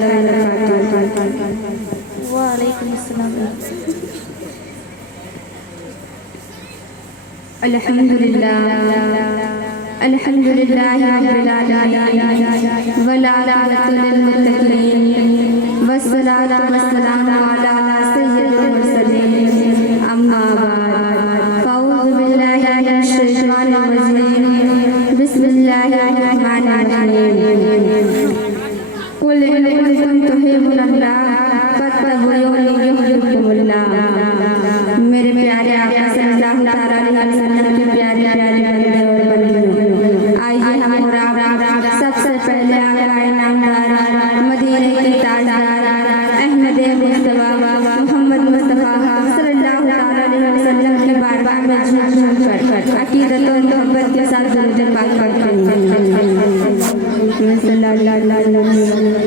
ताला वबरकातुहू। वालेकुम अस्सलाम। अल्हम्दुलिल्लाह अल्हम्दुलिल्लाहि रब्बिल आलमीन वल आक़िबतु लिल मुत्तक़ीन वस्सलातु वस्सलामु अला सय्यिदिल मुरसलीन अम्मा बाद फ़अऊज़ु बिल्लाहि मिनश शैतानिर रजीम बिस्मिल्लाहिर रहमानिर रहीम कुल इन कुंतुम तुहिब्बुनल्लाह फत्तबिऊनी युहब्बुकुमुल्लाह। मेरे प्यारे आका सल्लल्लाहु तआला अलैहि वसल्लम के प्यारे प्यारे बंदे और बंदियों, आइए हम और आप सबसे पहले आका नामदार मदीने के ताजदार अहमद मुस्तफा मोहम्मद मुस्तफा सल्लल्लाहु तआला अलैहि वसल्लम की बारगाह में झूम कर अकीदत और मोहब्बत के साथ दुरूद पाक पढ़ते हैं। सल्लल्लाहु अलैहि वसल्लम।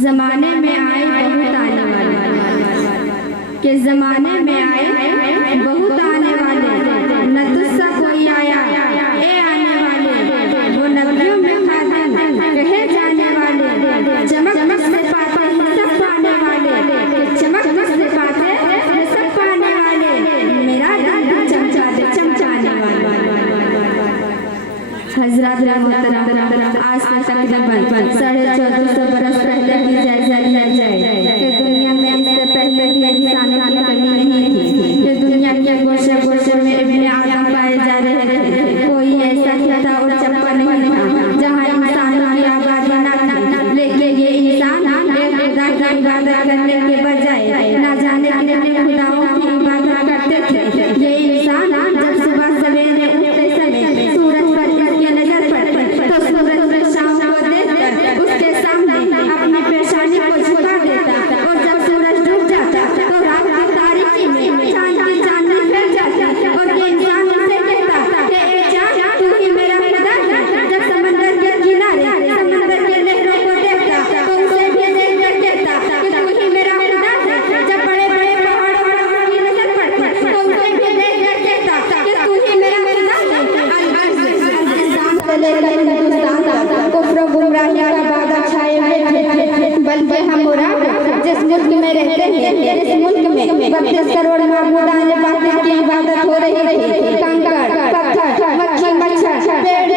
ज़माने में आए बहुत आने वाले के ज़माने में आए बहुत आने वाले न तुझसा कोई आया ए आने वाले वो नबियों में खातिम कहे जाने वाले चमक से पाते सब पाने वाले चमक से पाते सब पाने वाले मेरा दिल चमचाने वाले। हज़रात मोहतरम, आज से तकरीबन 1450 बरस पहले की जाए कि दुनिया में इससे पहले भी इंसानों की कमी नहीं थी कि दुनिया के गोशे गोशे में इब्ने आदम पाए जा रहे थे। कोई ऐसा खिता और चप्पा नहीं था जहाँ इंसानों की आबादी न थी, लेकिन ये इंसान एक खुदा की इबादत करने के बजाय ना जाने कितने खुदाओं की इबादत करते थे। ये इंसान जब सुबह सवेरे उठते समय सूरज पर इसकी नजर पड़ती तो सूरज में शाम को देखकर उसके सामने अपनी पेशानी को झुका देता और जब सूरज डूब जाता तो रात की तारीकी में चांद की चांदनी फैल जाती और ये इंसान उनसे कहता कि ए चांद तू ही मेरा खुदा है। जब समंदर के किनारे समंदर के लहरों को देखता तो उसे भी देखकर कहता कि तू ही मेरा खुदा है। जब बड़े बड़े पहाड़ों पर उसकी नजर पड़ती तो उसे भी देखकर कहता कि तू ही मेरा खुदा है। गुमराही का बादल छाए हुए बल्कि हम जिस मुल्क में रहते हैं इस मुल्क में 32 करोड़ माबूदान बातिल की इबादत हो रही थी। कंकड़ पत्थर मक्खी मच्छर पेड़